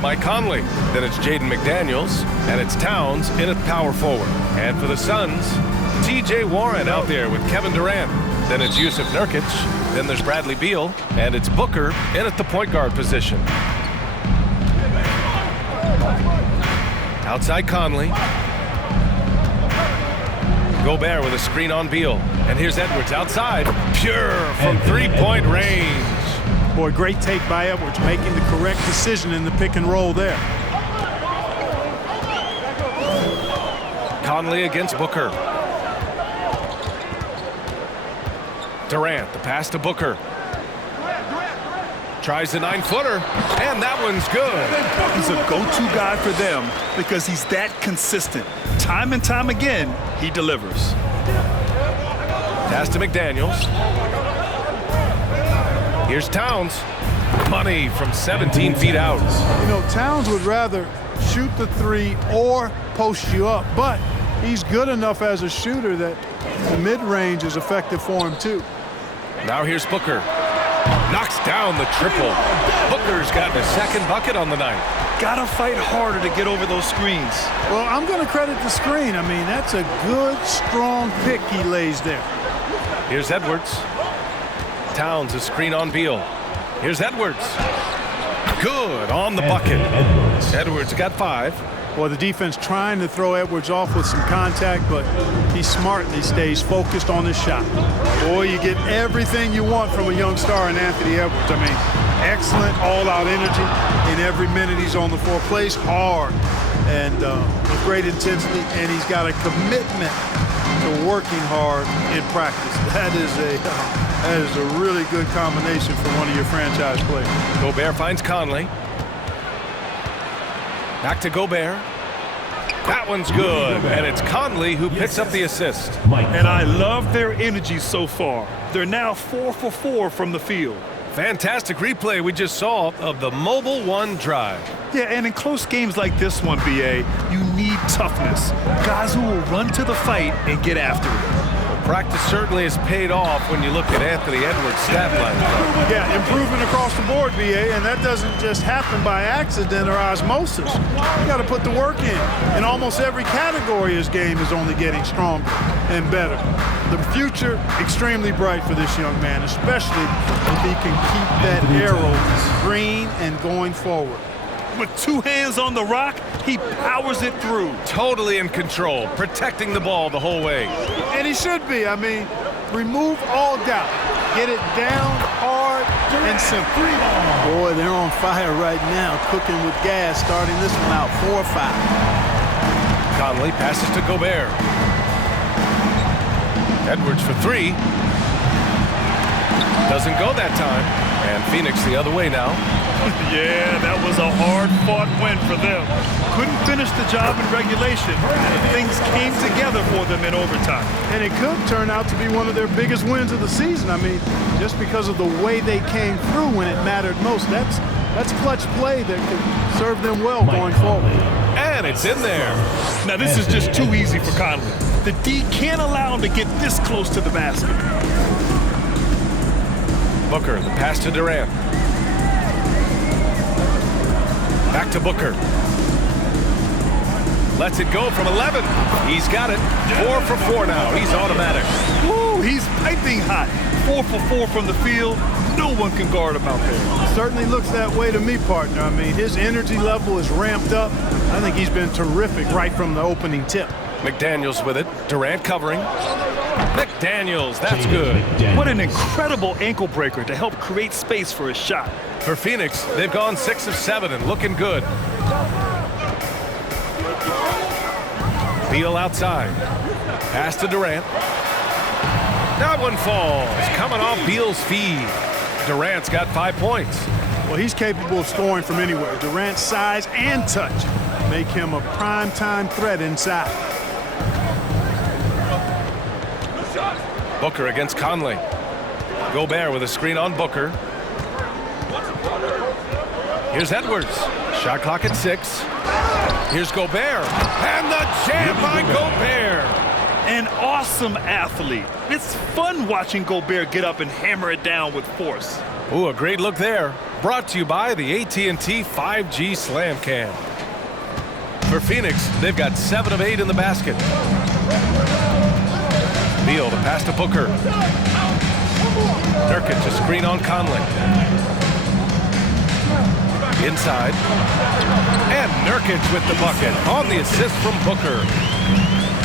Mike Conley. Then it's Jaden McDaniels, and it's Towns in at power forward. And for the Suns, T.J. Warren out there with Kevin Durant. Then it's Yusuf Nurkic. Then there's Bradley Beal, and it's Booker in at the point guard position. Outside Conley. Gobert with a screen on Beal. And here's Edwards outside. Pure from three-point range. Boy, great take by Edwards, making the correct decision in the pick and roll there. Conley against Booker. Durant, the pass to Booker. Tries the 9-footer, and that one's good. He's a go-to guy for them because he's that consistent. Time and time again, he delivers. Pass to McDaniels. Here's Towns. Money from 17 feet out. You know, Towns would rather shoot the three or post you up, but he's good enough as a shooter that the mid-range is effective for him too. Now here's Booker. Knocks down the triple. Booker's got a second bucket on the night. Gotta fight harder to get over those screens. Well, I'm going to credit the screen. I mean, that's a good, strong pick he lays there. Here's Edwards. Towns, a screen on Beal. Here's Edwards. Good on the bucket. Edwards got 5. Well, the defense trying to throw Edwards off with some contact, but he's smart and he stays focused on his shot. Boy, you get everything you want from a young star in Anthony Edwards. I mean, excellent all-out energy in every minute he's on the floor. Plays hard and with great intensity, and he's got a commitment to working hard in practice. That is a really good combination for one of your franchise players. Gobert finds Conley. Back to Gobert. That one's good, and it's Conley who picks up the assist. And I love their energy so far. They're now 4 for 4 from the field. Fantastic replay we just saw of the Mobile One drive. Yeah, and in close games like this one, B.A., you need toughness. Guys who will run to the fight and get after it. Practice certainly has paid off when you look at Anthony Edwards' stat line. Yeah, improvement across the board, B.A., and that doesn't just happen by accident or osmosis. You got to put the work in. In almost every category, his game is only getting stronger and better. The future, extremely bright for this young man, especially if he can keep that arrow green and going forward. With 2 hands on the rock, he powers it through. Totally in control, protecting the ball the whole way. And he should be. I mean, remove all doubt. Get it down hard and simple. Boy, they're on fire right now, cooking with gas, starting this one out 4 or 5. Conley passes to Gobert. Edwards for 3. Doesn't go that time. And Phoenix the other way now. Yeah, that was a hard-fought win for them. Couldn't finish the job in regulation, but things came together for them in overtime. And it could turn out to be one of their biggest wins of the season. I mean, just because of the way they came through when it mattered most. That's clutch play that could serve them well going forward. And it's in there. Now, this is just too easy for Conley. The D can't allow him to get this close to the basket. Booker, the pass to Durant. Back to Booker. Lets it go from 11. He's got it. 4 for 4 now. He's automatic. Woo, he's piping hot. 4 for 4 from the field. No one can guard him out there. Certainly looks that way to me, partner. I mean, his energy level is ramped up. I think he's been terrific right from the opening tip. McDaniels with it. Durant covering. McDaniels, that's good. What an incredible ankle breaker to help create space for his shot. For Phoenix, they've gone 6 of 7 and looking good. Beal outside. Pass to Durant. That one falls. Coming off Beal's feed. Durant's got 5 points. Well, he's capable of scoring from anywhere. Durant's size and touch make him a prime-time threat inside. Booker against Conley. Gobert with a screen on Booker. Here's Edwards. Shot clock at 6. Here's Gobert. And the jam by Gobert. An awesome athlete. It's fun watching Gobert get up and hammer it down with force. Ooh, a great look there. Brought to you by the AT&T 5G Slam Cam. For Phoenix, they've got 7 of 8 in the basket. Beal to pass to Booker. Nurkic to screen on Conley. Inside. And Nurkic with the bucket on the assist from Booker.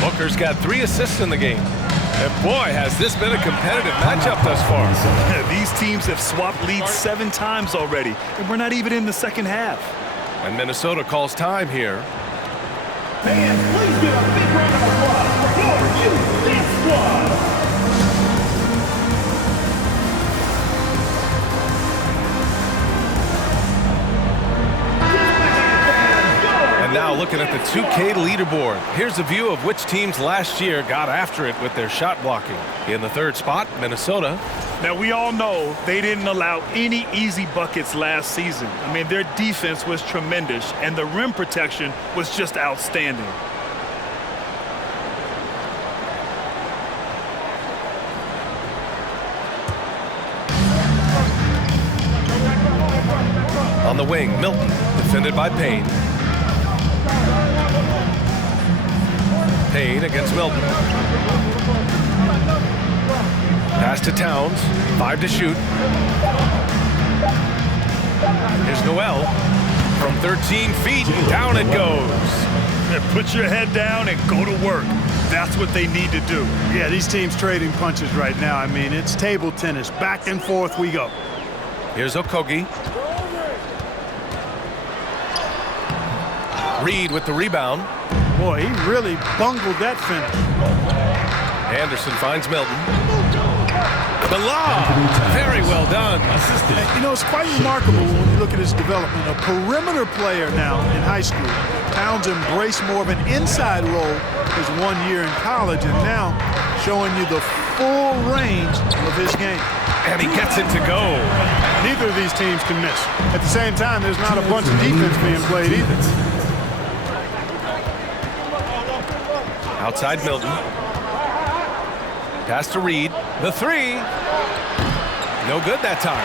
Booker's got 3 assists in the game. And boy, has this been a competitive matchup thus far. These teams have swapped leads 7 times already, and we're not even in the second half. And Minnesota calls time here. Fans, please give a big round of applause for your youth dance squad. Now looking at the 2K leaderboard. Here's a view of which teams last year got after it with their shot blocking. In the 3rd spot, Minnesota. Now, we all know they didn't allow any easy buckets last season. I mean, their defense was tremendous, and the rim protection was just outstanding. On the wing, Milton, defended by Payne. Payne against Milton. Pass to Towns. 5 to shoot. Here's Noel. From 13 feet, down it goes. Put your head down and go to work. That's what they need to do. Yeah, these teams trading punches right now. I mean, it's table tennis. Back and forth we go. Here's Okogie. Reed with the rebound. Boy, he really bungled that finish. Anderson finds Milton. The lob. Very well done. And, you know, it's quite remarkable when you look at his development. A perimeter player now in high school. Towns embraced more of an inside role his 1 year in college, and now showing you the full range of his game. And he gets it to go. Neither of these teams can miss. At the same time, there's not a bunch of defense being played either. Outside Milton. Pass to Reed. The 3. No good that time.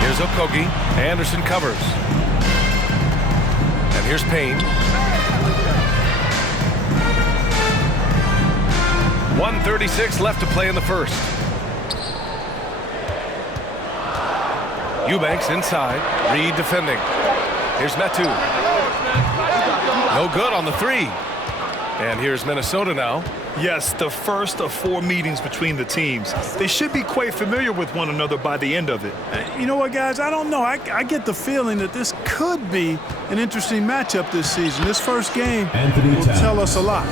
Here's Okogie. Anderson covers. And here's Payne. 1:36 left to play in the first. Eubanks inside. Reed defending. Here's Metu. No good on the 3. And here's Minnesota now. Yes, the first of 4 meetings between the teams. They should be quite familiar with one another by the end of it. You know what, guys? I don't know. I get the feeling that this could be an interesting matchup this season. This first game will tell us a lot.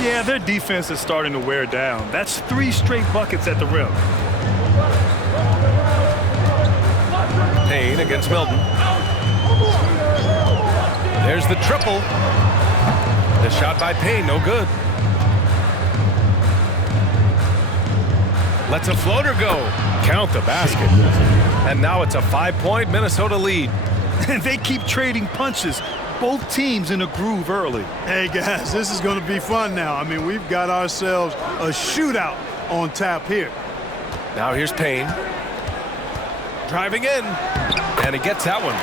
Yeah, their defense is starting to wear down. That's 3 straight buckets at the rim. Payne against Milton. There's the triple. The shot by Payne, no good. Lets a floater go. Count the basket. And now it's a 5-point Minnesota lead. And they keep trading punches. Both teams in a groove early. Hey, guys, this is going to be fun now. I mean, we've got ourselves a shootout on tap here. Now here's Payne. Driving in. And he gets that one.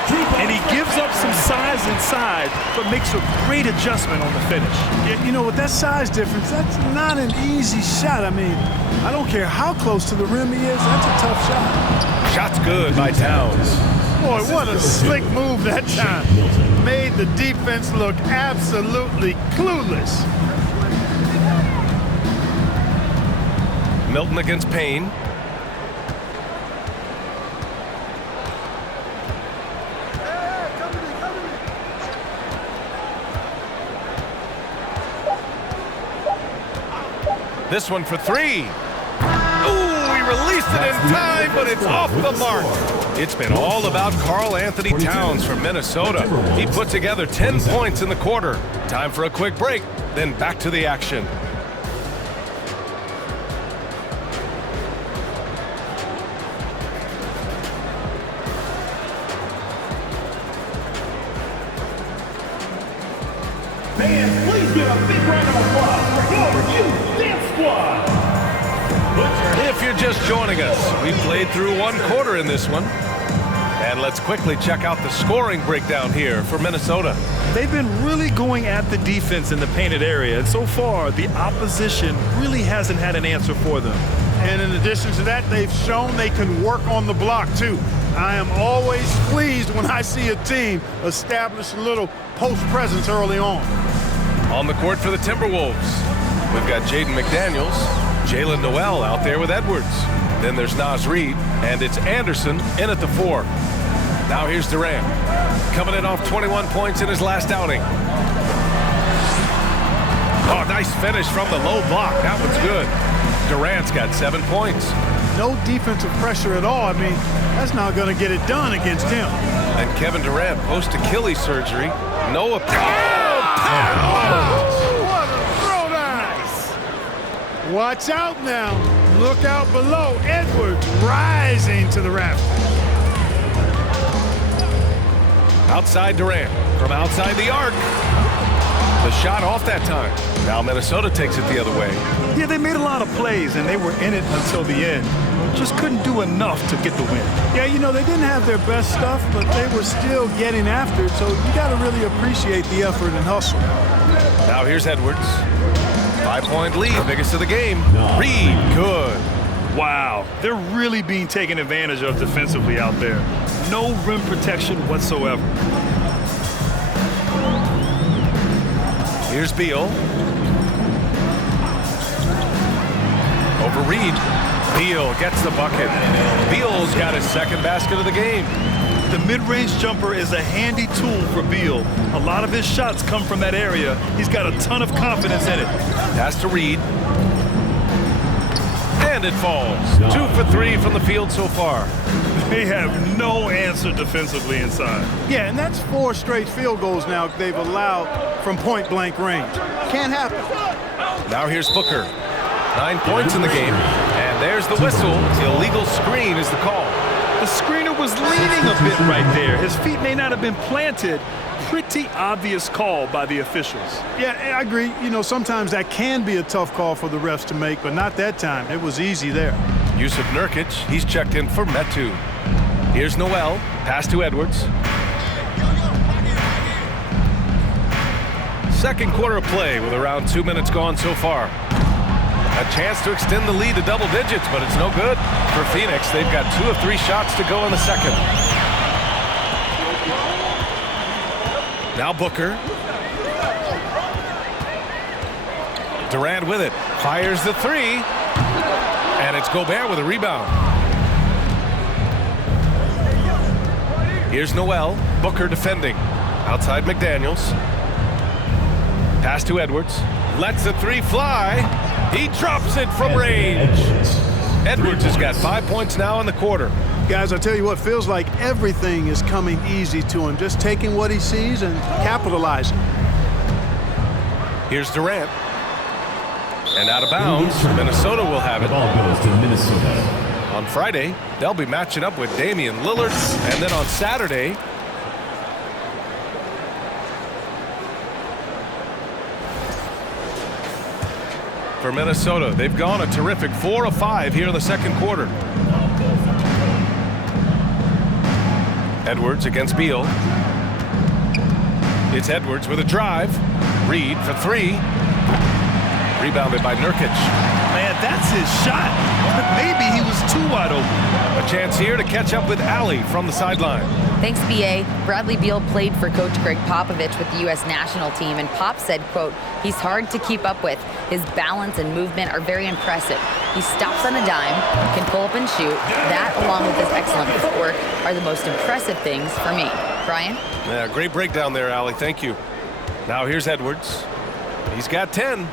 And he gives up some size inside, but makes a great adjustment on the finish. Yeah, you know, with that size difference, that's not an easy shot. I mean, I don't care how close to the rim he is. That's a tough shot. Shot's good by Towns. Boy, what a slick move that time. Made the defense look absolutely clueless. Milton against Payne. This one for 3. Ooh, he released it in time, but it's off the mark. It's been all about Karl Anthony Towns from Minnesota. He put together 10 points in the quarter. Time for a quick break, then back to the action. Fans, please give a big round of applause for your youth dance squad. If you're just joining us, we played through one quarter in this one. And let's quickly check out the scoring breakdown here for Minnesota. They've been really going at the defense in the painted area, and so far the opposition really hasn't had an answer for them. And in addition to that, they've shown they can work on the block too. I am always pleased when I see a team establish a little post presence early on. On the court for the Timberwolves, we've got Jaden McDaniels, Jalen Noel out there with Edwards. Then there's Naz Reid, and it's Anderson in at the 4. Now here's Durant, coming in off 21 points in his last outing. Oh, nice finish from the low block. That one's good. Durant's got 7 points. No defensive pressure at all. I mean, that's not going to get it done against him. And Kevin Durant post-Achilles surgery. No What a throwdown! Watch out now. Look out below. Edwards rising to the rafters. Outside Durant from outside the arc. The shot off that time. Now Minnesota takes it the other way. Yeah, they made a lot of plays, and they were in it until the end. Just couldn't do enough to get the win. Yeah, you know, they didn't have their best stuff, but they were still getting after it, so you got to really appreciate the effort and hustle. Now here's Edwards. 5-point lead, biggest of the game. Reid, good. Wow, they're really being taken advantage of defensively out there. No rim protection whatsoever. Here's Beal. Over Reid. Beal gets the bucket. Beal's got his second basket of the game. The mid-range jumper is a handy tool for Beal. A lot of his shots come from that area. He's got a ton of confidence in it. Pass to Reid. And it falls. 2 for 3 from the field so far. They have no answer defensively inside. Yeah, and that's 4 straight field goals now they've allowed from point-blank range. Can't happen. Now here's Booker. 9 points in the game. And there's the whistle. Illegal screen is the call. The screener was leaning a bit right there. His feet may not have been planted. Pretty obvious call by the officials. Yeah, I agree. You know, sometimes that can be a tough call for the refs to make, but not that time. It was easy there. Yusuf Nurkic, he's checked in for Metu. Here's Noel. Pass to Edwards. Second quarter of play with around 2 minutes gone so far. A chance to extend the lead to double digits, but it's no good. For Phoenix, they've got 2 of 3 shots to go in the second. Now Booker. Durant with it. Fires the 3. And it's Gobert with a rebound. Here's Noel. Booker defending. Outside McDaniels. Pass to Edwards. Lets the 3 fly. He drops it from range. Edwards has got 5 points now in the quarter. Guys, I tell you what, feels like everything is coming easy to him. Just taking what he sees and capitalizing. Here's Durant. And out of bounds, Minnesota will have it. Ball goes to Minnesota. On Friday, they'll be matching up with Damian Lillard. And then on Saturday, for Minnesota, they've gone a terrific 4 of 5 here in the second quarter. Edwards against Beal. It's Edwards with a drive. Reid for 3. Rebounded by Nurkic. Man, that's his shot. Maybe he was too wide open. A chance here to catch up with Allie from the sideline. Thanks, B.A. Bradley Beal played for Coach Greg Popovich with the U.S. national team, and Pop said, quote, he's hard to keep up with. His balance and movement are very impressive. He stops on a dime, can pull up and shoot. That, along with his excellent footwork, are the most impressive things for me. Brian? Yeah, great breakdown there, Allie. Thank you. Now here's Edwards. He's got 10.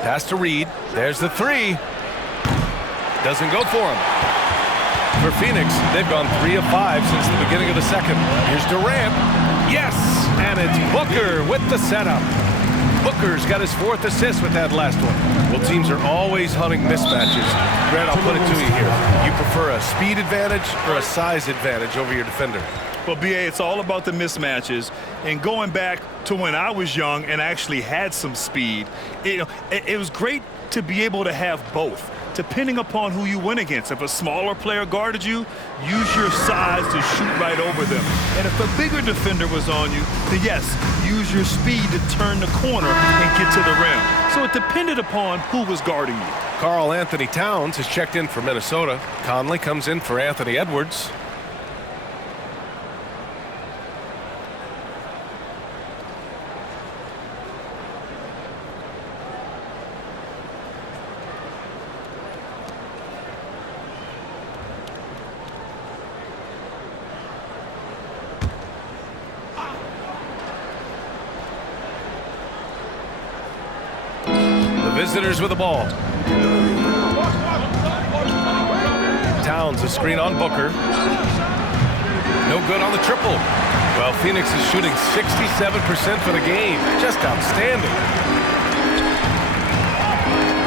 Pass to Reid. There's the 3. Doesn't go for him. For Phoenix, they've gone 3 of 5 since the beginning of the second. Here's Durant. Yes! And it's Booker with the setup. Booker's got his 4th assist with that last one. Well, teams are always hunting mismatches. Grant, I'll put it to you here. You prefer a speed advantage or a size advantage over your defender? Well, B.A., it's all about the mismatches. And going back to when I was young and actually had some speed, it was great to be able to have both, depending upon who you went against. If a smaller player guarded you, use your size to shoot right over them. And if a bigger defender was on you, then yes, use your speed to turn the corner and get to the rim. So it depended upon who was guarding you. Karl Anthony Towns has checked in for Minnesota. Conley comes in for Anthony Edwards. Visitors with the ball. Towns a screen on Booker. No good on the triple. Well, Phoenix is shooting 67% for the game. Just outstanding.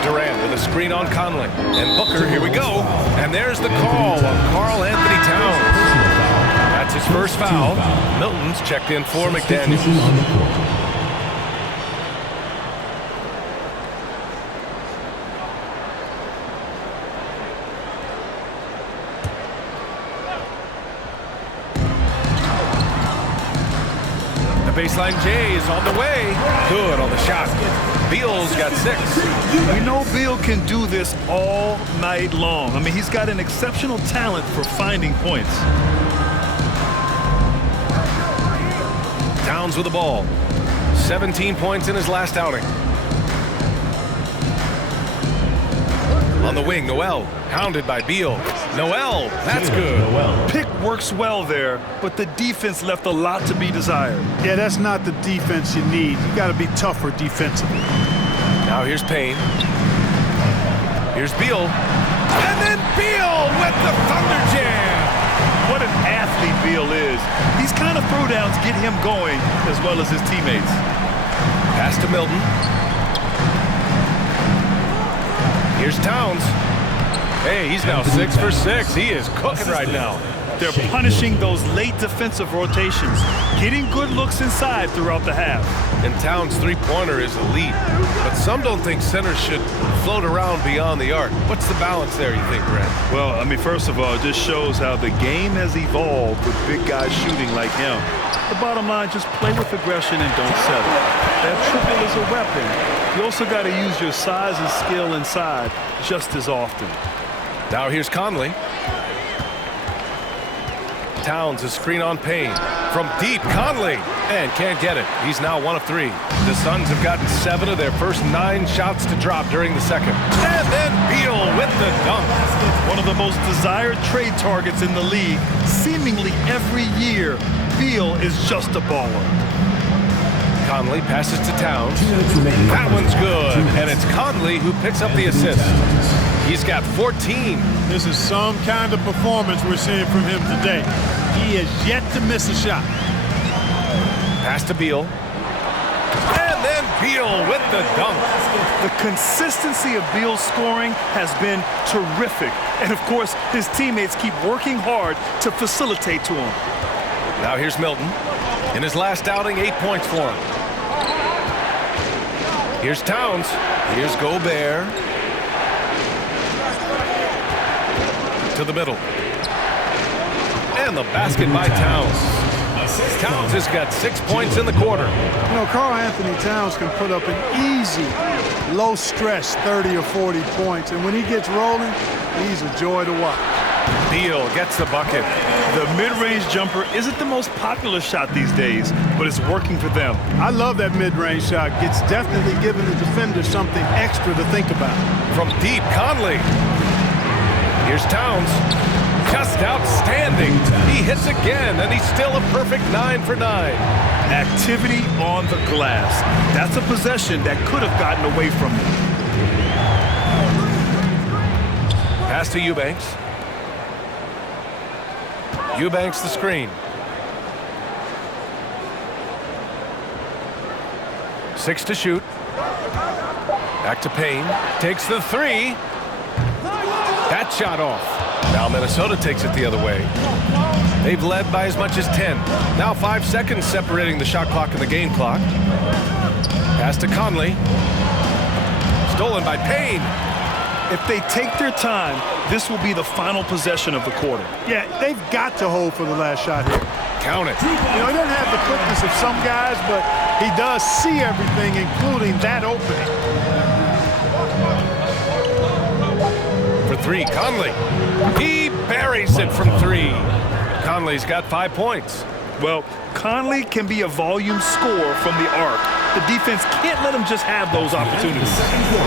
Durant with a screen on Conley. And Booker, here we go. And there's the call on Karl Anthony Towns. That's his first foul. Milton's checked in for McDaniels. Baseline J is on the way. Good on the shot. Beal's got 6. We know Beal can do this all night long. I mean, he's got an exceptional talent for finding points. Towns with the ball. 17 points in his last outing. On the wing, Noel. Hounded by Beal. Noel, that's good. Pick works well there, but the defense left a lot to be desired. Yeah, that's not the defense you need. You got to be tougher defensively. Now here's Payne. Here's Beal. And then Beal with the Thunder Jam. What an athlete Beal is. These kind of throwdowns get him going as well as his teammates. Pass to Milton. Here's Towns. Hey, he's now 6 for 6. He is cooking right now. They're punishing those late defensive rotations, getting good looks inside throughout the half. And Towns' three-pointer is elite, but some don't think centers should float around beyond the arc. What's the balance there, you think, Brad? Well, I mean, first of all, it just shows how the game has evolved with big guys shooting like him. The bottom line, just play with aggression and don't settle. That triple is a weapon. You also got to use your size and skill inside just as often. Now here's Conley. Towns a screen on Payne. From deep, Conley. And can't get it. He's now 1 of 3. The Suns have gotten 7 of their first 9 shots to drop during the second. And then Beal with the dunk. One of the most desired trade targets in the league. Seemingly every year, Beal is just a baller. Conley passes to Towns. That one's good. And it's Conley who picks up the assist. He's got 14. This is some kind of performance we're seeing from him today. He has yet to miss a shot. Pass to Beal. And then Beal with the dunk. The consistency of Beal's scoring has been terrific. And, of course, his teammates keep working hard to facilitate to him. Now here's Milton. In his last outing, 8 points for him. Here's Towns. Here's Gobert. To the middle. And the basket by Towns. Towns has got 6 points in the quarter. You know, Karl Anthony Towns can put up an easy, low-stress 30 or 40 points. And when he gets rolling, he's a joy to watch. Beal gets the bucket. The mid-range jumper isn't the most popular shot these days, but it's working for them. I love that mid-range shot. It's definitely giving the defender something extra to think about. From deep, Conley. Here's Towns. Just outstanding. He hits again, and he's still a perfect 9 for 9. Activity on the glass. That's a possession that could have gotten away from him. Pass to Eubanks. Eubanks the screen. 6 to shoot. Back to Payne. Takes the 3. That shot off. Now Minnesota takes it the other way. They've led by as much as 10. Now 5 seconds separating the shot clock and the game clock. Pass to Conley. Stolen by Payne. If they take their time, this will be the final possession of the quarter. Yeah, they've got to hold for the last shot here. Count it. You know, he doesn't have the quickness of some guys, but he does see everything, including that opening. For three, Conley. He buries it from three. Conley's got 5 points. Well, Conley can be a volume scorer from the arc. The defense can't let him just have those opportunities.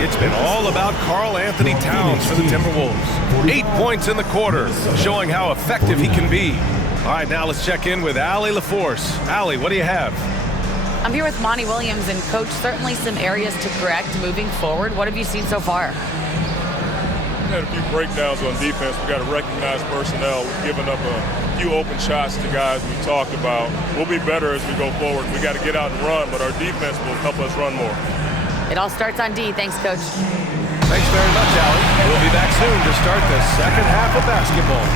It's been all about Karl Anthony Towns for the Timberwolves. 8 points in the quarter, showing how effective he can be. All right, now let's check in with Allie LaForce. Allie, what do you have? I'm here with Monty Williams, and Coach, certainly some areas to correct moving forward. What have you seen so far? We had a few breakdowns on defense. We got to recognize personnel. We've given up a few open shots to guys we talked about. We'll be better as we go forward. We got to get out and run, but our defense will help us run more. It all starts on D. Thanks, Coach. Thanks very much, Allie. We'll be back soon to start the second half of basketball.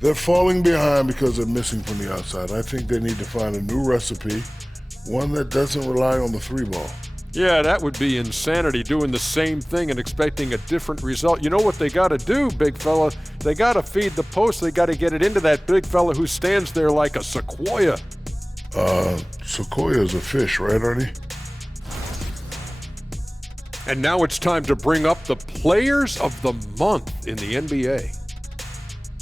They're falling behind because they're missing from the outside. I think they need to find a new recipe, one that doesn't rely on the three ball. Yeah, that would be insanity, doing the same thing and expecting a different result. You know what they got to do, big fella? They got to feed the post. They got to get it into that big fella who stands there like a sequoia. Sequoia is a fish, right, Artie? And now it's time to bring up the Players of the Month in the NBA.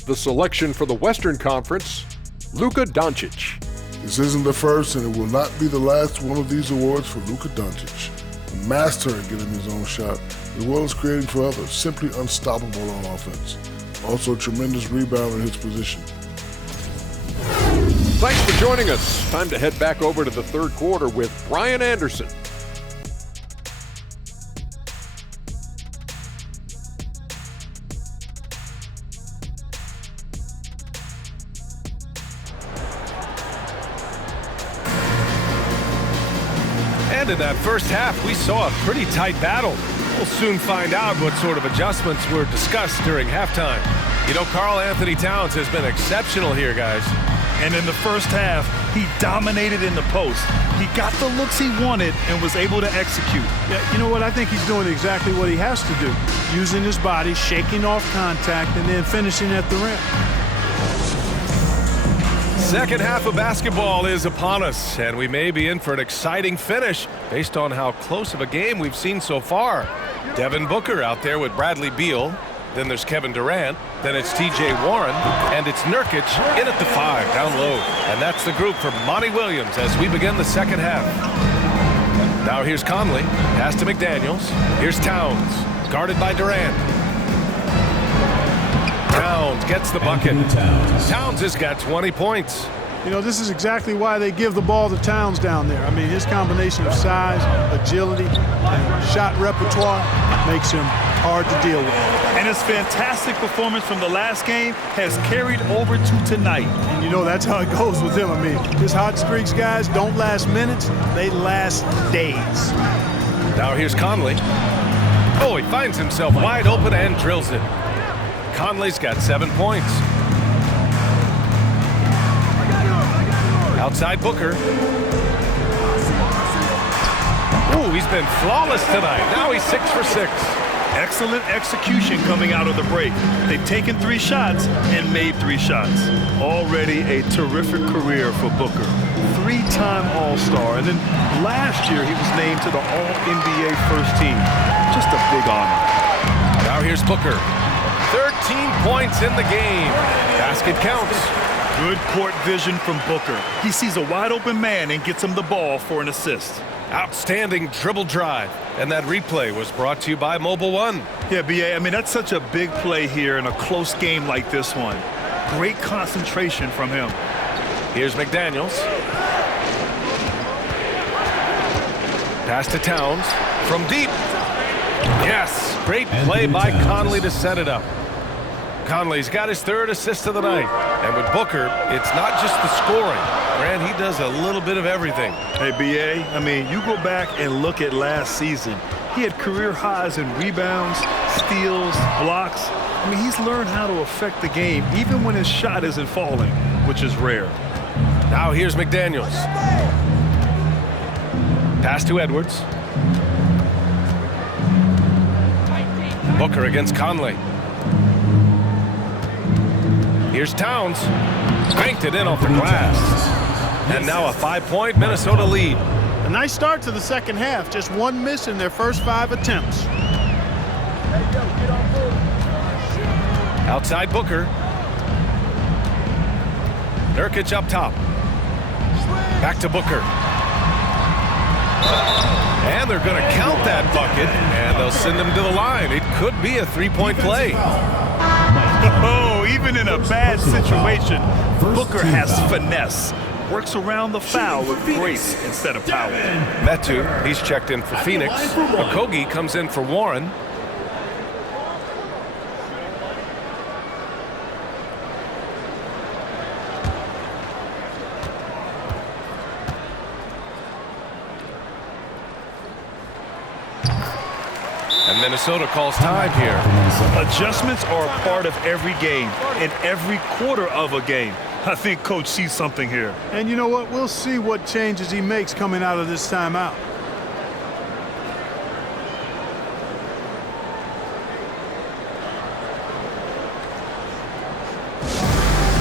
The selection for the Western Conference, Luka Doncic. This isn't the first, and it will not be the last one of these awards for Luka Doncic. A master at getting his own shot, as well as creating for others, simply unstoppable on offense. Also a tremendous rebounder in his position. Thanks for joining us. Time to head back over to the third quarter with Brian Anderson. And in that first half, we saw a pretty tight battle. We'll soon find out what sort of adjustments were discussed during halftime. You know, Karl Anthony Towns has been exceptional here, guys. And in the first half, he dominated in the post. He got the looks he wanted and was able to execute. Yeah, you know what? I think he's doing exactly what he has to do. Using his body, shaking off contact, and then finishing at the rim. Second half of basketball is upon us, and we may be in for an exciting finish based on how close of a game we've seen so far. Devin Booker out there with Bradley Beal. Then there's Kevin Durant. Then it's T.J. Warren. And it's Nurkic in at the 5, down low. And that's the group for Monty Williams as we begin the second half. Now here's Conley. Pass to McDaniels. Here's Towns. Guarded by Durant. Towns gets the bucket. Towns has got 20 points. You know, this is exactly why they give the ball to Towns down there. I mean, his combination of size, agility, and shot repertoire makes him hard to deal with. And his fantastic performance from the last game has carried over to tonight. And you know, that's how it goes with him. I mean, his hot streaks, guys, don't last minutes. They last days. Now here's Conley. Oh, he finds himself wide open and drills it. Conley's got 7 points. Outside Booker. Ooh, he's been flawless tonight. Now he's 6 for 6. Excellent execution coming out of the break. They've taken 3 shots and made 3 shots. Already a terrific career for Booker. 3-time All-Star, and then last year he was named to the All-NBA first team. Just a big honor. Now here's Booker. 13 points in the game. Basket counts. Good court vision from Booker. He sees a wide-open man and gets him the ball for an assist. Outstanding dribble drive. And that replay was brought to you by Mobile One. Yeah, B.A., I mean, that's such a big play here in a close game like this one. Great concentration from him. Here's McDaniels. Pass to Towns from deep. Yes, great play by Conley to set it up. Conley's got his 3rd assist of the night. And with Booker, it's not just the scoring. Grant, he does a little bit of everything. Hey, B.A., I mean, you go back and look at last season. He had career highs in rebounds, steals, blocks. I mean, he's learned how to affect the game even when his shot isn't falling, which is rare. Now here's McDaniels. Pass to Edwards. Booker against Conley. Here's Towns. Banked it in off the glass. And now a 5-point Minnesota lead. A nice start to the second half. Just 1 miss in their first 5 attempts. Outside Booker. Nurkic up top. Back to Booker. And they're going to count that bucket, and they'll send him to the line. It could be a 3-point play. Oh, even in a bad situation, Booker has finesse. Works around the foul with grace instead of power. Metu, he's checked in for Phoenix. Okogie comes in for Warren. And Minnesota calls time here. Adjustments are a part of every game, and every quarter of a game. I think Coach sees something here. And you know what? We'll see what changes he makes coming out of this timeout.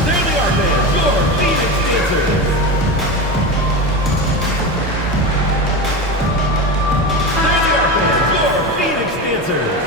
There they are, fans. Your Phoenix Dancers. There they are, fans. Your Phoenix Dancers.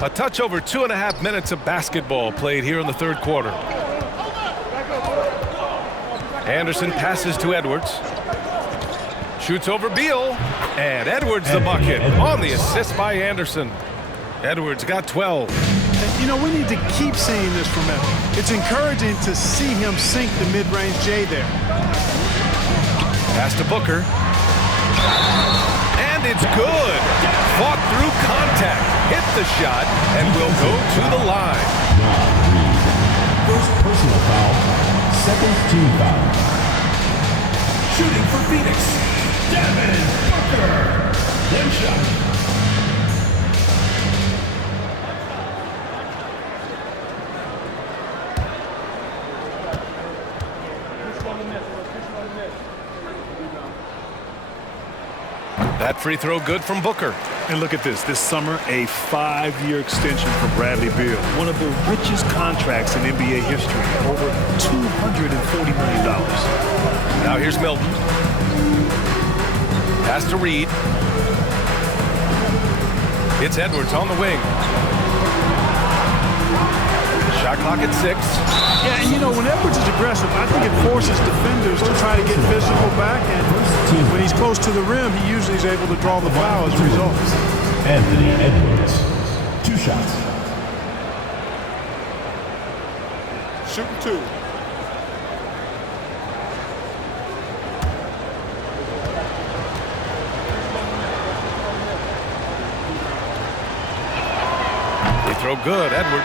A touch over 2.5 minutes of basketball played here in the 3rd quarter. Anderson passes to Edwards. Shoots over Beal. And Edwards the bucket on the assist by Anderson. Edwards got 12. And, you know, we need to keep seeing this from him. It's encouraging to see him sink the mid-range J there. Pass to Booker. And it's good. Fought through contact, hit the shot, and will go to the line. First personal foul, second team foul. Shooting for Phoenix, Devin Booker. 1 shot. That free throw good from Booker. And look at this. This summer, a 5-year extension for Bradley Beal. One of the richest contracts in NBA history. Over $240 million. Now here's Milton. Pass to Reed. It's Edwards on the wing. Shot clock at 6. Yeah, and you know, when Edwards is aggressive, I think it forces defenders to try to get physical back. And when he's close to the rim, he usually is able to draw the foul as a result. Anthony Edwards, 2 shots. shooting 2. Free throw good, Edwards.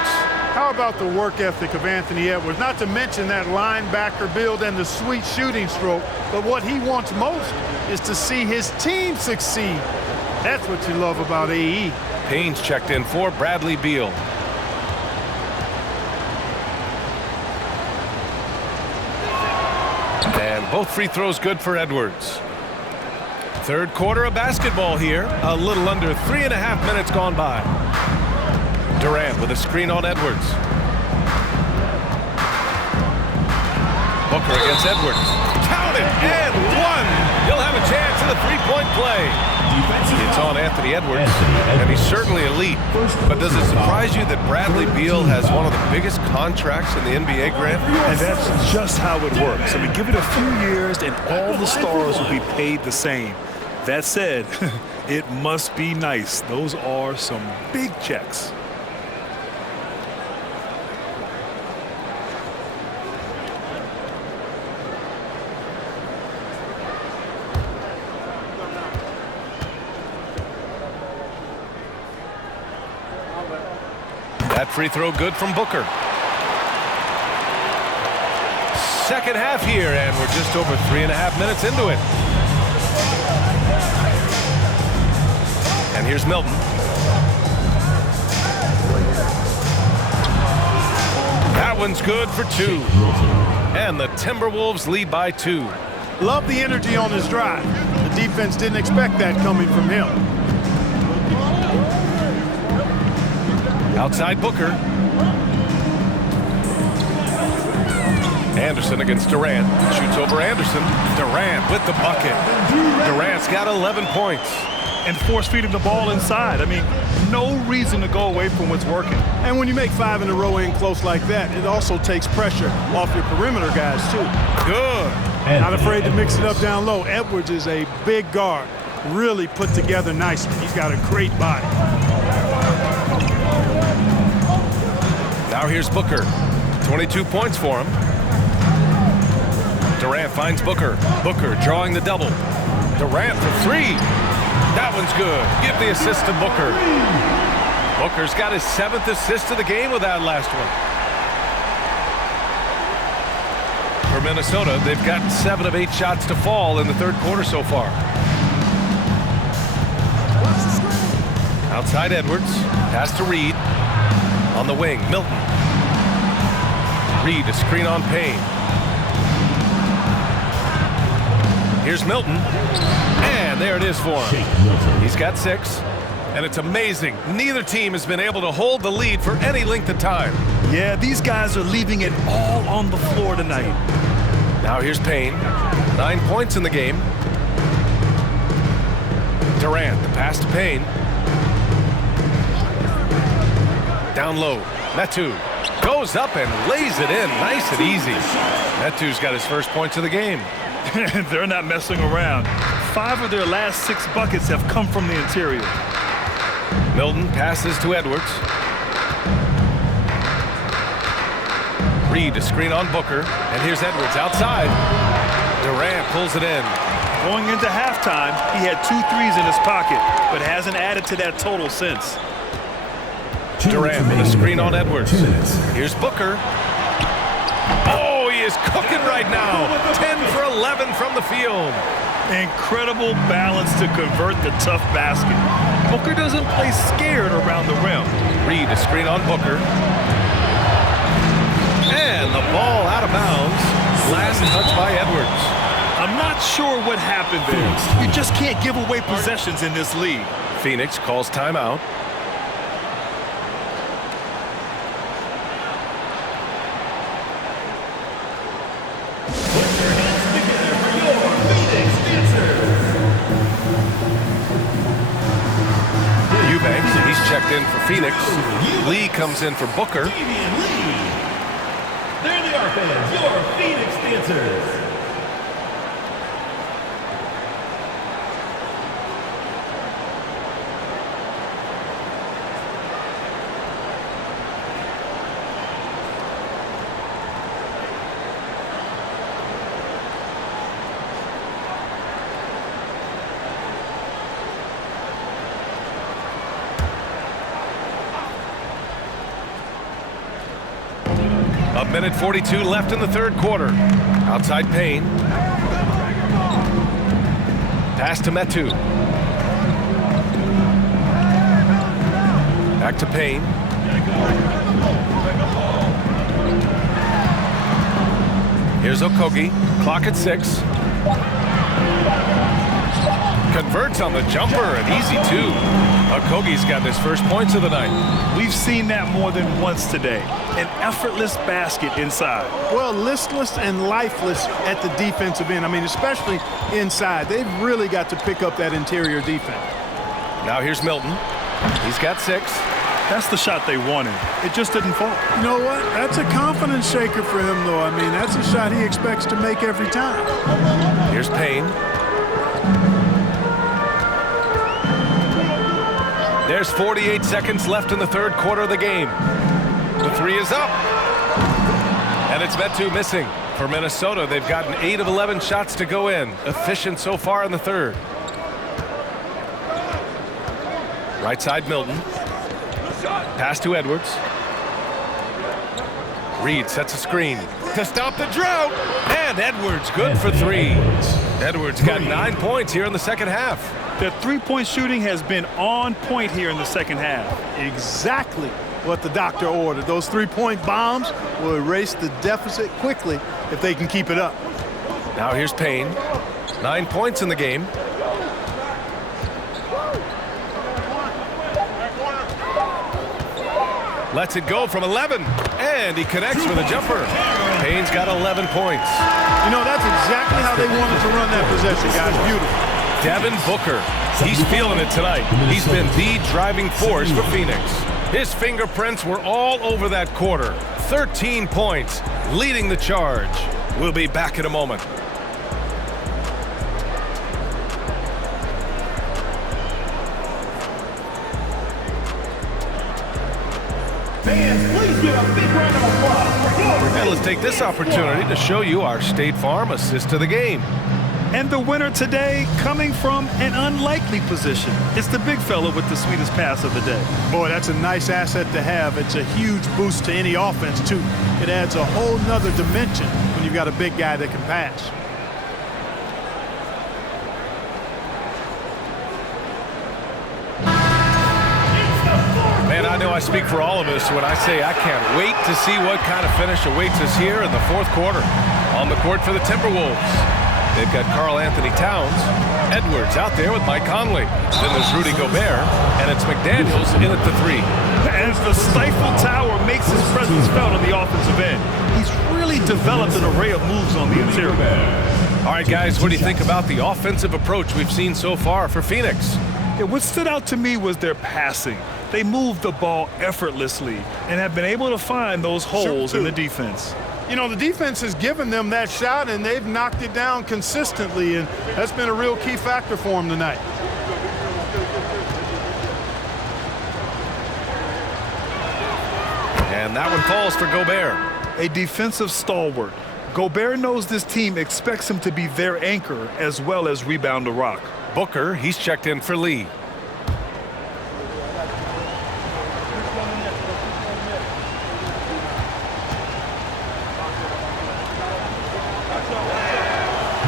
How about the work ethic of Anthony Edwards? Not to mention that linebacker build and the sweet shooting stroke, but what he wants most is to see his team succeed. That's what you love about AE. Payne's checked in for Bradley Beal. And both free throws good for Edwards. Third quarter of basketball here. A little under 3.5 minutes gone by. Durant with a screen on Edwards. Booker against Edwards. Counted and one. He'll have a chance at a three-point play. It's on Anthony Edwards, and he's certainly elite. But does it surprise you that Bradley Beal has one of the biggest contracts in the NBA, Grant? And that's just how it works. I mean, give it a few years and all the stars will be paid the same. That said, it must be nice. Those are some big checks. That free throw good from Booker. Second half here, and we're just over 3.5 minutes into it. And here's Milton. That one's good for 2. And the Timberwolves lead by 2. Love the energy on his drive. The defense didn't expect that coming from him. Outside Booker. Anderson against Durant. Shoots over Anderson. Durant with the bucket. Durant's got 11 points. And force-feeding the ball inside. I mean, no reason to go away from what's working. And when you make 5 in a row in close like that, it also takes pressure off your perimeter guys, too. Good. Not afraid to mix it up down low. Edwards is a big guard. Really put together nicely. He's got a great body. Now here's Booker. 22 points for him. Durant finds Booker. Booker drawing the double. Durant for 3. That one's good. Give the assist to Booker. Booker's got his 7th assist of the game with that last one. For Minnesota, they've got 7 of 8 shots to fall in the third quarter so far. Outside Edwards. Pass to Reed. On the wing, Milton. Reed, a screen on Payne. Here's Milton. And there it is for him. He's got 6. And it's amazing. Neither team has been able to hold the lead for any length of time. Yeah, these guys are leaving it all on the floor tonight. Now here's Payne. 9 points in the game. Durant, the pass to Payne. Down low. Metu goes up and lays it in. Nice and easy. Metu's got his first points of the game. They're not messing around. 5 of their last 6 buckets have come from the interior. Milton passes to Edwards. Reed, a screen on Booker. And here's Edwards outside. Durant pulls it in. Going into halftime, he had 2 threes in his pocket, but hasn't added to that total since. Durant with a screen on Edwards. Here's Booker. Oh, he is cooking right now. 10 for 11 from the field. Incredible balance to convert the tough basket. Booker doesn't play scared around the rim. Reed, a screen on Booker. And the ball out of bounds. Last touch by Edwards. I'm not sure what happened there. You just can't give away possessions in this league. Phoenix calls timeout. He's checked in for Phoenix. Lee comes in for Booker. There they are, fans, your Phoenix Dancers. A minute 42 left in the third quarter. Outside Payne. Pass to Metu. Back to Payne. Here's Okogie. Clock at 6. Converts on the jumper, an easy 2. Okogie's got his first points of the night. We've seen that more than once today. An effortless basket inside. Well, listless and lifeless at the defensive end. I mean, especially inside. They've really got to pick up that interior defense. Now here's Milton. He's got 6. That's the shot they wanted. It just didn't fall. You know what? That's a confidence shaker for him, though. I mean, that's a shot he expects to make every time. Here's Payne. There's 48 seconds left in the third quarter of the game. The 3 is up. And it's Metu missing. For Minnesota, they've gotten 8 of 11 shots to go in. Efficient so far in the third. Right side, Milton. Pass to Edwards. Reed sets a screen to stop the drought. And Edwards good for 3. Edwards got 9 points here in the second half. Their three-point shooting has been on point here in the second half. Exactly what the doctor ordered. Those three-point bombs will erase the deficit quickly if they can keep it up. Now here's Payne. 9 points in the game. Lets it go from 11. And he connects with a jumper. Payne's got 11 points. You know, that's exactly how they wanted to run that possession, guys. Beautiful. Devin Booker, he's feeling it tonight. He's been the driving force for Phoenix. His fingerprints were all over that quarter. 13 points, leading the charge. We'll be back in a moment. Fans, please give a big round of applause for Florida. And let's take this opportunity to show you our State Farm assist to the game. And the winner today coming from an unlikely position. It's the big fella with the sweetest pass of the day. Boy, that's a nice asset to have. It's a huge boost to any offense, too. It adds a whole nother dimension when you've got a big guy that can pass. Man, I know I speak for all of us when I say I can't wait to see what kind of finish awaits us here in the fourth quarter. On the court for the Timberwolves. They've got Karl Anthony Towns, Edwards out there with Mike Conley. Then there's Rudy Gobert, and it's McDaniels in at the 3. As the stifle tower makes his presence felt on the offensive end, he's really developed an array of moves on the interior. All right, guys, what do you think about the offensive approach we've seen so far for Phoenix? Yeah, what stood out to me was their passing. They moved the ball effortlessly and have been able to find those holes in the defense. You know, the defense has given them that shot, and they've knocked it down consistently, and that's been a real key factor for them tonight. And that one falls for Gobert. A defensive stalwart. Gobert knows this team expects him to be their anchor as well as rebound the rock. Booker, he's checked in for Lee.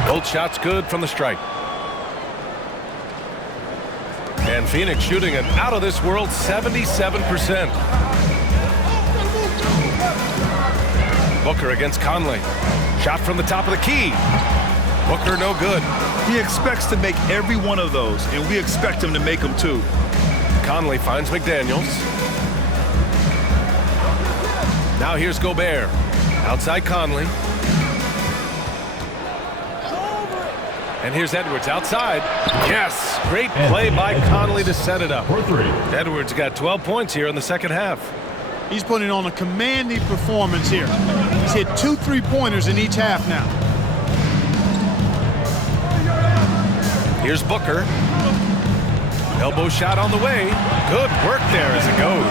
Both shots good from the stripe. And Phoenix shooting an out-of-this-world 77%. Booker against Conley. Shot from the top of the key. Booker no good. He expects to make every one of those, and we expect him to make them too. Conley finds McDaniels. Now here's Gobert. Outside Conley. And here's Edwards outside. Yes, great play by Conley to set it up. Edwards got 12 points here in the second half. He's putting on a commanding performance here. He's hit 2 3-pointers in each half now. Here's Booker. Elbow shot on the way. Good work there as it goes.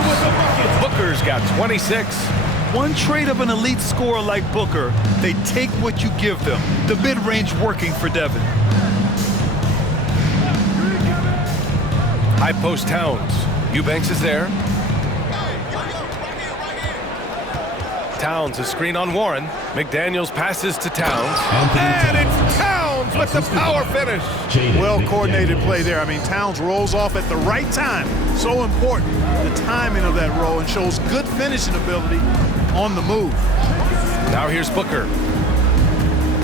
Booker's got 26. One trait of an elite scorer like Booker, they take what you give them. The mid-range working for Devin. High post Towns. Eubanks is there. Towns a screen on Warren. McDaniels passes to Towns. And it's Towns with the power finish. Well-coordinated play there. I mean, Towns rolls off at the right time. So important, the timing of that roll, and shows good finishing ability on the move. Now here's Booker.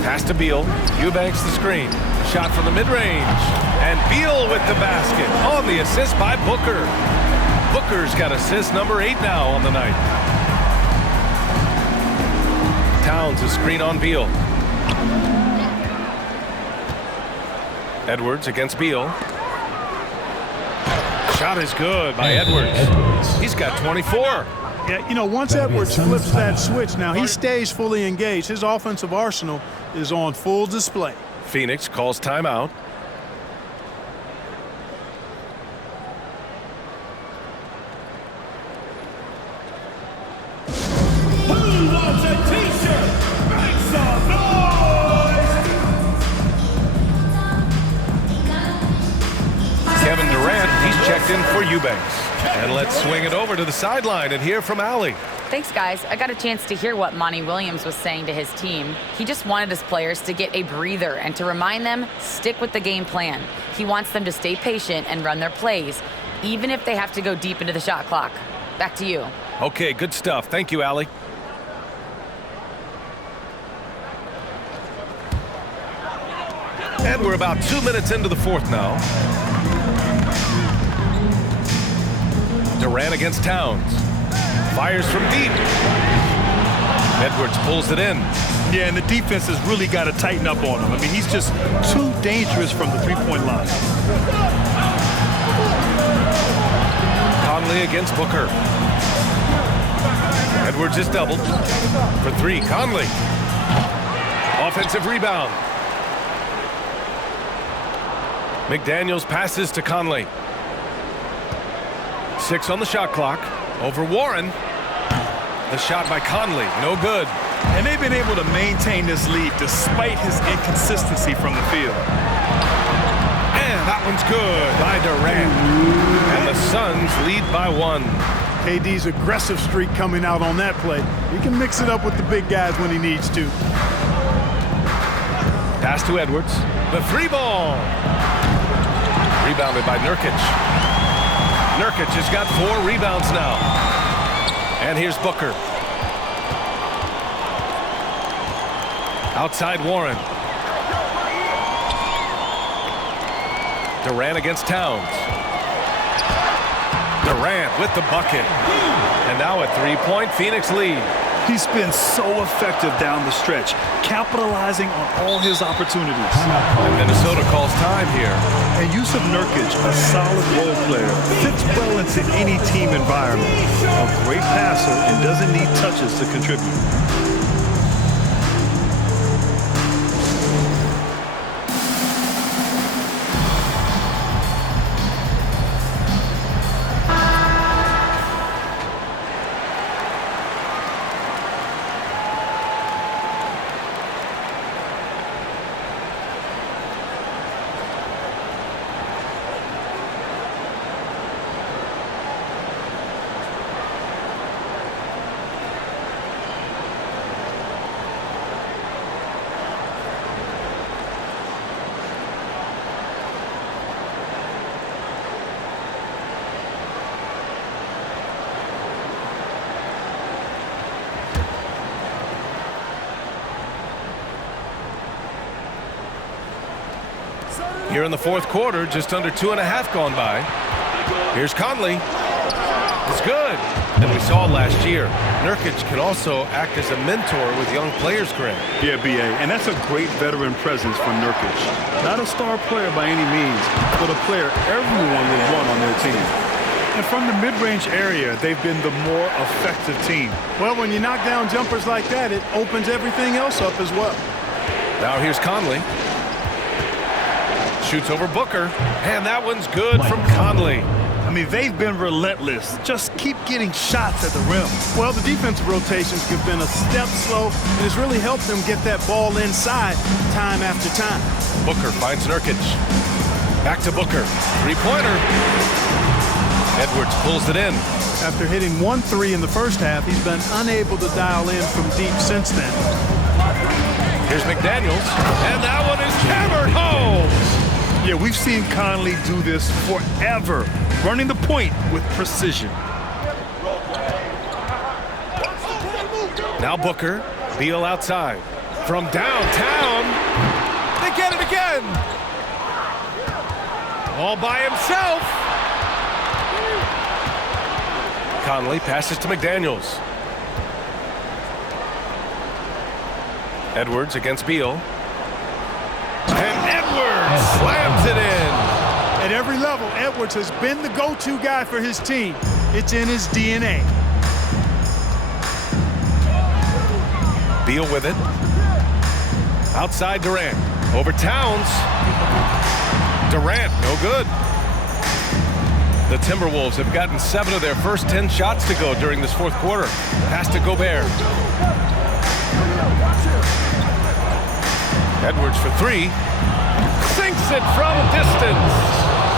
Pass to Beal. Eubanks the screen. Shot from the mid-range. And Beal with the basket on the assist by Booker. Booker's got assist number 8 now on the night. Towns a screen on Beal. Edwards against Beal. Shot is good by Edwards. He's got 24. Yeah, you know, once Edwards flips that switch, now he stays fully engaged. His offensive arsenal is on full display. Phoenix calls timeout. Who wants a t-shirt? Make some noise! Kevin Durant, he's checked in for Eubanks. And let's swing it over to the sideline and hear from Allie. Thanks, guys. I got a chance to hear what Monty Williams was saying to his team. He just wanted his players to get a breather and to remind them, stick with the game plan. He wants them to stay patient and run their plays, even if they have to go deep into the shot clock. Back to you. Okay, good stuff. Thank you, Allie. And we're about 2 minutes into the fourth now. Durant against Towns. Fires from deep. Edwards pulls it in. Yeah, and the defense has really got to tighten up on him. I mean, he's just too dangerous from the three-point line. Conley against Booker. Edwards is doubled. For 3, Conley. Offensive rebound. McDaniels passes to Conley. 6 on the shot clock. Over Warren. The shot by Conley, no good. And they've been able to maintain this lead despite his inconsistency from the field. And that one's good by Durant. And the Suns lead by 1. KD's aggressive streak coming out on that play. He can mix it up with the big guys when he needs to. Pass to Edwards. The 3 ball. Rebounded by Nurkic. Nurkic has got 4 rebounds now. And here's Booker. Outside Warren. Durant against Towns. Durant with the bucket. And now a 3-point Phoenix lead. He's been so effective down the stretch, capitalizing on all his opportunities. And Minnesota calls time here. And Yusuf Nurkic, a solid role player, fits well into any team environment. A great passer and doesn't need touches to contribute. Here in the fourth quarter, just under 2.5 gone by. Here's Conley. It's good. And we saw last year, Nurkic can also act as a mentor with young players, Greg. Yeah, B.A., and that's a great veteran presence for Nurkic. Not a star player by any means, but a player everyone would want on their team. And from the mid-range area, they've been the more effective team. Well, when you knock down jumpers like that, it opens everything else up as well. Now here's Conley. Shoots over Booker, and that one's good from Conley. I mean, they've been relentless. Just keep getting shots at the rim. Well, the defensive rotations have been a step slow, and it's really helped them get that ball inside time after time. Booker finds Nurkic. Back to Booker. 3-pointer. Edwards pulls it in. After hitting 1 3 in the first half, he's been unable to dial in from deep since then. Here's McDaniels, and that one is hammered home. Yeah, we've seen Conley do this forever, running the point with precision. Now Booker, Beal outside. From downtown, they get it again. All by himself. Conley passes to McDaniels. Edwards against Beal. And Edwards slams it in. At every level, Edwards has been the go-to guy for his team. It's in his DNA. Beal with it. Outside Durant. Over Towns. Durant, no good. The Timberwolves have gotten 7 of their first 10 shots to go during this fourth quarter. Pass to Gobert. Edwards for 3. Sinks it from distance.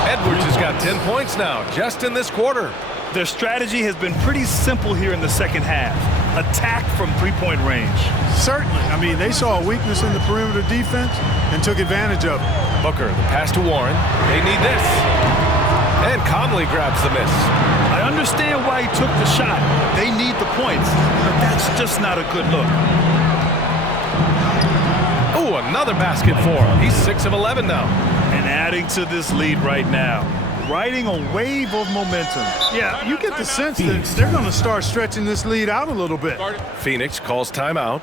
Edwards has got 10 points now, just in this quarter. Their strategy has been pretty simple here in the second half. Attack from three-point range. Certainly. I mean, they saw a weakness in the perimeter defense and took advantage of it. Booker, the pass to Warren. They need this. And Conley grabs the miss. I understand why he took the shot. They need the points, but that's just not a good look. Ooh, another basket for him. He's 6 of 11 now. And adding to this lead right now. Riding a wave of momentum. Yeah, you get the sense that they're going to start stretching this lead out a little bit. Phoenix calls timeout.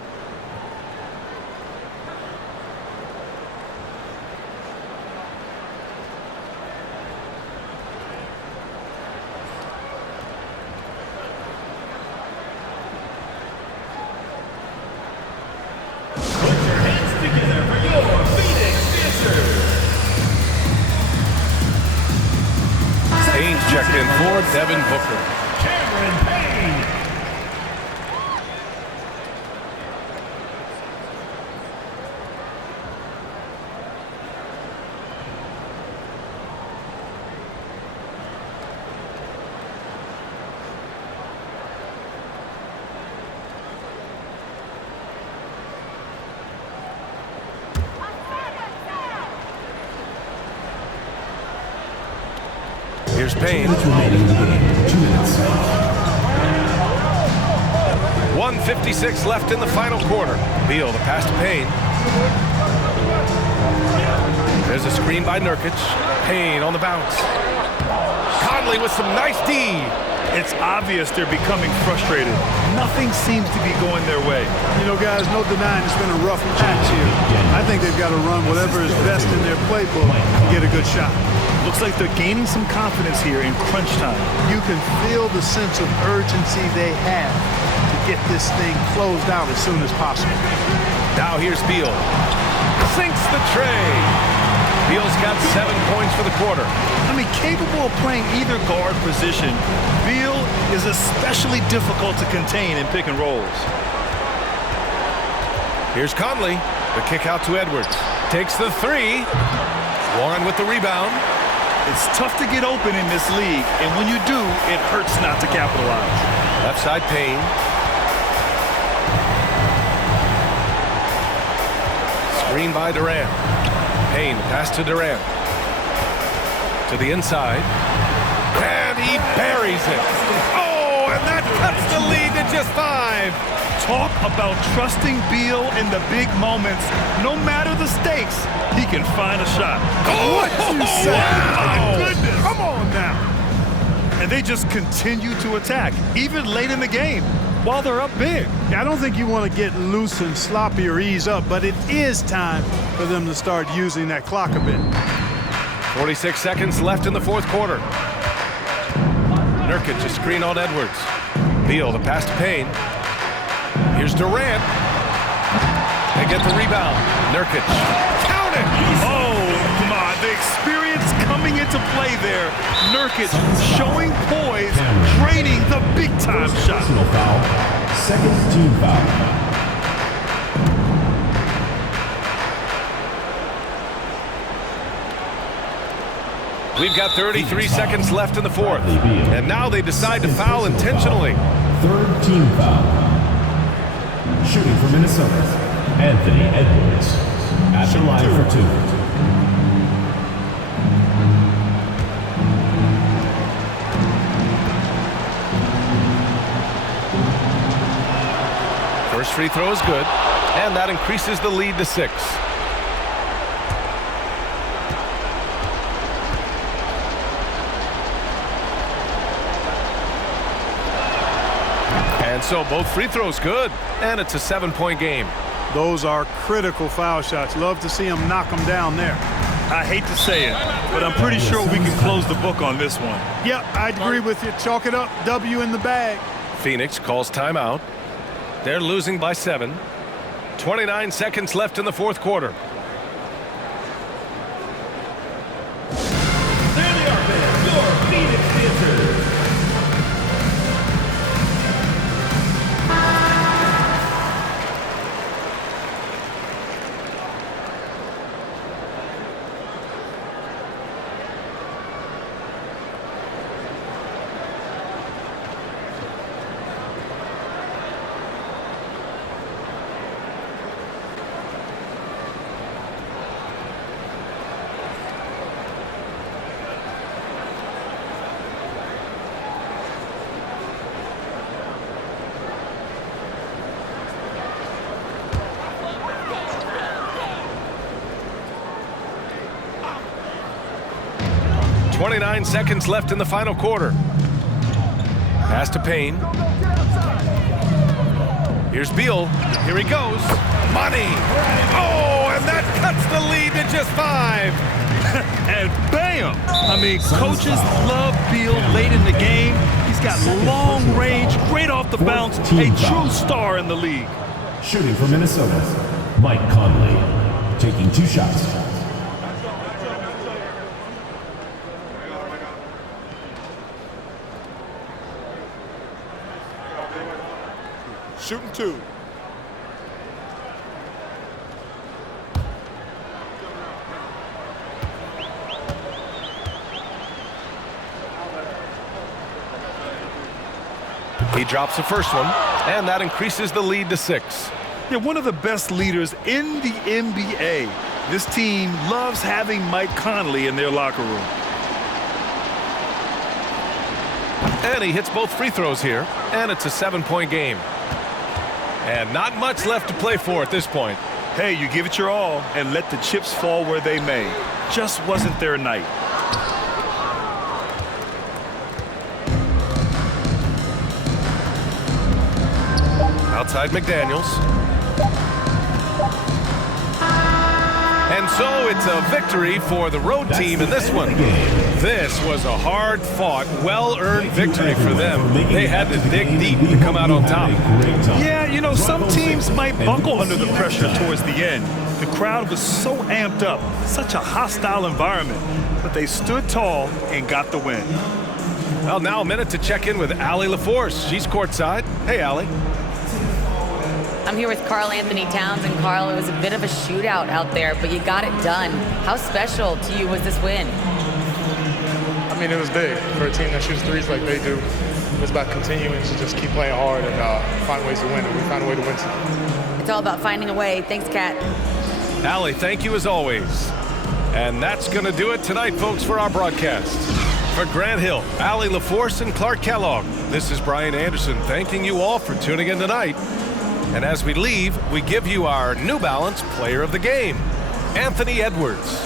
Checked in for Devin Booker. Cameron Payne. Here's Payne. 1:56 left in the final quarter. Beal, the pass to Payne. There's a screen by Nurkic. Payne on the bounce. Conley with some nice D. It's obvious they're becoming frustrated. Nothing seems to be going their way. You know, guys, no denying it's been a rough patch here. I think they've got to run whatever is best in their playbook and get a good shot. Looks like they're gaining some confidence here in crunch time. You can feel the sense of urgency they have to get this thing closed out as soon as possible. Now here's Beal. Sinks the tray. Beal's got 7 points for the quarter. I mean, capable of playing either guard position, Beal is especially difficult to contain in pick and rolls. Here's Conley. The kick out to Edwards. Takes the 3. Warren with the rebound. It's tough to get open in this league, and when you do, it hurts not to capitalize. Left side Payne. Screen by Durant. Payne, pass to Durant. To the inside. And he buries it. Oh, and that cuts the lead to just 5. Talk about trusting Beal in the big moments. No matter the stakes, he can find a shot. Oh, what you say? My goodness. Come on now. And they just continue to attack, even late in the game, while they're up big. I don't think you want to get loose and sloppy or ease up, but it is time for them to start using that clock a bit. 46 seconds left in the fourth quarter. Nurkic, a screen on Edwards. Beal, the pass to Payne. Here's Durant. They get the rebound. Nurkic. Count it! Oh, my. The experience coming into play there. Nurkic showing poise, draining the big-time shot. Foul. Second team foul. We've got 33 seconds left in the fourth. And now they decide to foul intentionally. Third team foul. Shooting for Minnesota, Anthony Edwards. At the line for 2. First free throw is good, and that increases the lead to 6. And so both free throws good, and it's a 7-point game. Those are critical foul shots. Love to see him knock them down there. I hate to say it, but I'm pretty sure we can close the book on this one. Yep, I'd agree with you. Chalk it up. W in the bag. Phoenix calls timeout. They're losing by 7. 29 seconds left in the fourth quarter. There they are, fans. Your Phoenix Panthers. Nine seconds left in the final quarter. Pass to Payne. Here's Beal. Here he goes. Money. Oh, and that cuts the lead to just 5. And bam! I mean, coaches love Beal late in the game. He's got long range, great off the bounce, a true star in the league. Shooting for Minnesota, Mike Conley. Taking 2 shots. Shooting 2. He drops the first one, and that increases the lead to 6. They're one of the best leaders in the NBA. This team loves having Mike Conley in their locker room. And he hits both free throws here, and it's a 7-point game. And not much left to play for at this point. Hey, you give it your all and let the chips fall where they may. Just wasn't their night. Outside McDaniels. And so it's a victory for the road team in this one. This was a hard-fought, well-earned victory for them. They had to dig deep to come out on top. Yeah, you know, some teams might buckle under the pressure towards the end. The crowd was so amped up, such a hostile environment, but they stood tall and got the win. Well, now a minute to check in with Allie LaForce. She's courtside. Hey, Allie. I'm here with Karl Anthony Towns, and Karl, it was a bit of a shootout out there, but you got it done. How special to you was this win? I mean, it was big for a team that shoots threes like they do. It's about continuing to just keep playing hard and find ways to win, and we found a way to win tonight. It's all about finding a way. Thanks, Kat. Allie, thank you as always. And that's going to do it tonight, folks, for our broadcast. For Grant Hill, Allie LaForce, and Clark Kellogg, this is Brian Anderson thanking you all for tuning in tonight. And as we leave, we give you our New Balance Player of the Game, Anthony Edwards.